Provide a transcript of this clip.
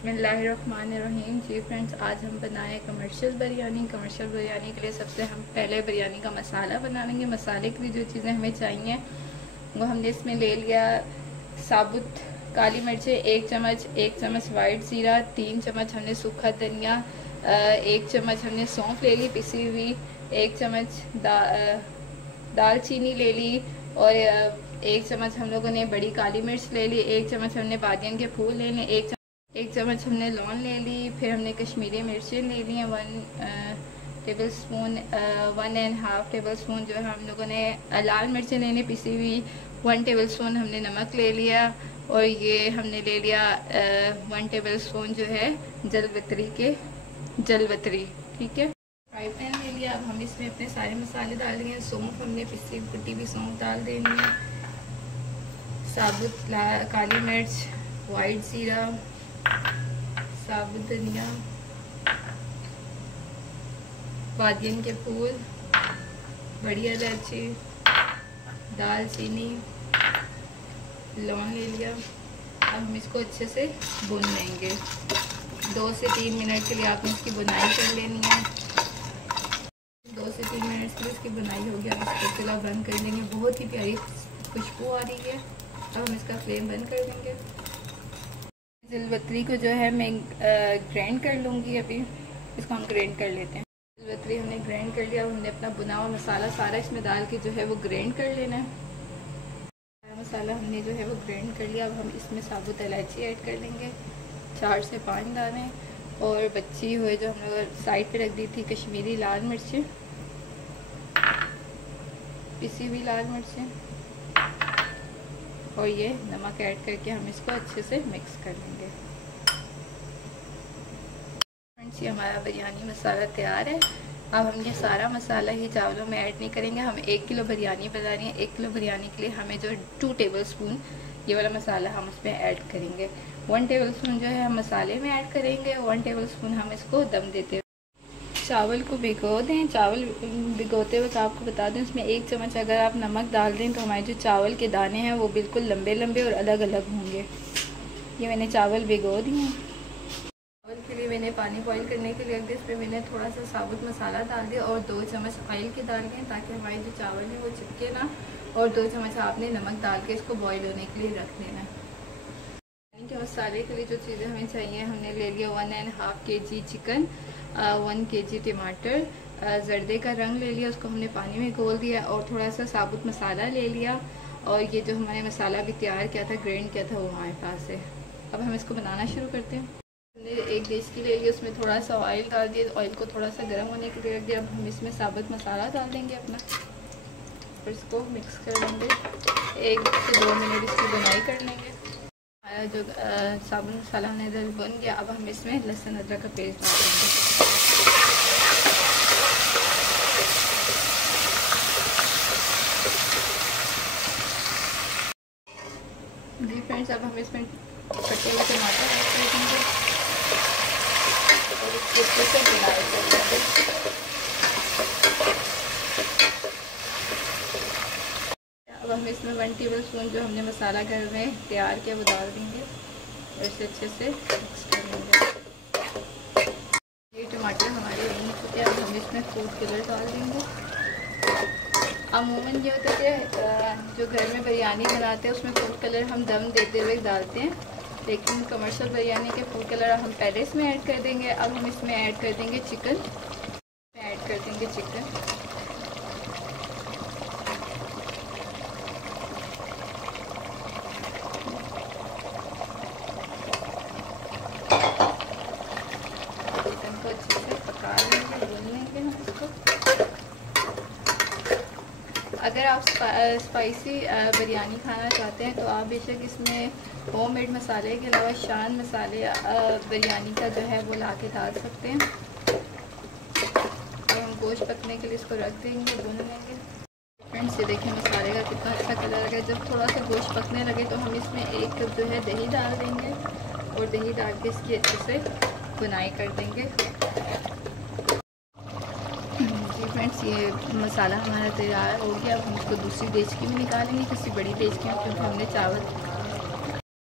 बिस्मिल्लाहिर्रहमानिर्रहीम। जी फ्रेंड्स, आज हम बनाए कमर्शियल बिरयानी। कमर्शियल बिरयानी के लिए सबसे हम पहले बिरयानी का मसाला बना लेंगे। मसाले के लिए जो चीज़ें हमें चाहिए वो हमने इसमें ले लिया साबुत काली मिर्चें 1 चम्मच, 1 चम्मच वाइट ज़ीरा, 3 चम्मच हमने सूखा धनिया, 1 चम्मच हमने सौंफ ले ली पिसी हुई, 1 चम्मच दालचीनी ले ली और 1 चम्मच हम लोगों ने बड़ी काली मिर्च ले ली, 1 चम्मच हमने बादियन के फूल ले लिए, 1 चम्मच हमने लौंग ले ली। फिर हमने कश्मीरी मिर्चें ले ली हैं 1 टेबल स्पून, 1.5 टेबल स्पून जो है हम लोगों ने लाल मिर्चें लेने पिसी हुई, 1 टेबल स्पून हमने नमक ले लिया और ये हमने ले लिया 1 टेबल स्पून जो है जलवतरी, ठीक है। फ्राई पैन ले लिया। अब हम इसमें अपने सारे मसाले डाल देंगे। सौंफ हमने पिसी कुटी हुई सौंफ डाल देनी है, साबुत काली मिर्च, वाइट ज़ीरा, साबुत धनिया, बादियन के फूल, बड़ी इलायची, दालचीनी, लौंग ले लिया। अब हम इसको अच्छे से भून लेंगे। 2 से 3 मिनट के लिए आपने इसकी बुनाई कर लेनी है। 2 से 3 मिनट के लिए इसकी बुनाई हो गया। इसको चूल्हा बंद कर देंगे। बहुत ही प्यारी खुशबू आ रही है। अब हम इसका फ्लेम बंद कर देंगे। जलवतरी को जो है मैं ग्राइंड कर लूँगी। अभी इसको हम ग्राइंड कर लेते हैं। जलवतरी हमने ग्राइंड कर लिया। हमने अपना बुना हुआ मसाला सारा इसमें डाल के जो है वो ग्राइंड कर लेना है। मसाला हमने जो है वो ग्राइंड कर लिया। अब हम इसमें साबुत इलायची ऐड कर लेंगे, 4 से 5 दाने, और बची हुए जो हम लोग साइड पे रख दी थी कश्मीरी लाल मिर्चें, पिसी हुई लाल मिर्चें, और ये नमक ऐड करके हम इसको अच्छे से मिक्स कर लेंगे। फ्रेंड्स, ये हमारा बिरयानी मसाला तैयार है। अब हम ये सारा मसाला ही चावलों में ऐड नहीं करेंगे। हम 1 किलो बिरयानी बना रही हैं। 1 किलो बिरयानी के लिए हमें जो 2 टेबल स्पून ये वाला मसाला हम उसमें ऐड करेंगे। 1 टेबल स्पून जो है हम मसाले में ऐड करेंगे, 1 टेबल स्पून हम इसको दम देते हैं। चावल को भिगो दें। चावल भिगोते वक्त आपको बता दें उसमें 1 चम्मच अगर आप नमक डाल दें तो हमारे जो चावल के दाने हैं वो बिल्कुल लंबे लंबे और अलग अलग होंगे। ये मैंने चावल भिगो दिए हैं। चावल के लिए मैंने पानी बॉईल करने के लिए रख दिया। इसमें मैंने थोड़ा सा साबुत मसाला डाल दिया और 2 चम्मच ऑयल के डाल दिए ताकि हमारे जो चावल हैं वो चिपके ना, और 2 चम्मच आपने नमक डाल के इसको बॉईल होने के लिए रख देना। के मसाले के लिए जो चीज़ें हमें चाहिए, हमने ले लिया 1.5 kg चिकन, 1 kg टमाटर, जर्दे का रंग ले लिया, उसको हमने पानी में घोल दिया, और थोड़ा सा साबुत मसाला ले लिया, और ये जो हमारे मसाला भी तैयार किया था, ग्राइंड किया था, वो हमारे पास है। अब हम इसको बनाना शुरू करते हैं। हमने 1 देसी ले लिया, उसमें थोड़ा सा ऑयल डाल दिया, ऑयल को थोड़ा सा गर्म होने के लिए रख दिया। अब हम इसमें साबुत मसाला डाल देंगे अपना और इसको मिक्स कर लेंगे। 1 से 2 मिनट इसकी बुनाई कर लेंगे। जो साबुत मसाला हमने इधर बन गया। अब हम इसमें लहसुन अदरक का पेस्ट डाल देंगे। जी फ्रेंड्स, अब हम इसमें कटे हुए टमाटर ऐड कर देंगे और इसको अच्छे से बुनाई कर लेंगे। अब हम इसमें 1 टेबल स्पून जो हमने मसाला घर में तैयार किया वो डाल देंगे और इसे अच्छे से मिक्स कर लेंगे। ये टमाटर हमारे बन चुके हैं। अब हम इसमें फूड कलर डाल देंगे। अमूमन ये होता है कि जो घर में बिरयानी बनाते हैं उसमें फूड कलर हम दम देते हुए डालते हैं, लेकिन कमर्शियल बिरयानी के फूड कलर हम पहले इसमें ऐड कर देंगे। अब हम इसमें ऐड कर देंगे चिकन, को अच्छे से पका लेंगे, भून लेंगे हम इसको। अगर आप स्पाइसी बिरयानी खाना चाहते हैं तो आप बेशक इसमें होममेड मसाले के अलावा शान मसाले बिरयानी का जो है वो ला के डाल सकते हैं। और हम गोश्त पकने के लिए इसको रख देंगे, भून लेंगे। फ्रेंड्स, ये देखें मसाले का कितना अच्छा कलर आ गया। जब थोड़ा सा गोश्त पकने लगे तो हम इसमें 1 कप जो है दही डाल देंगे और दही डाल के इसकी अच्छे से बुनाई कर देंगे। जी फ्रेंड्स, ये मसाला हमारा तैयार हो गया। अब हम इसको दूसरी देचकी में निकालेंगे, किसी बड़ी देचकी में, क्योंकि हमने चावल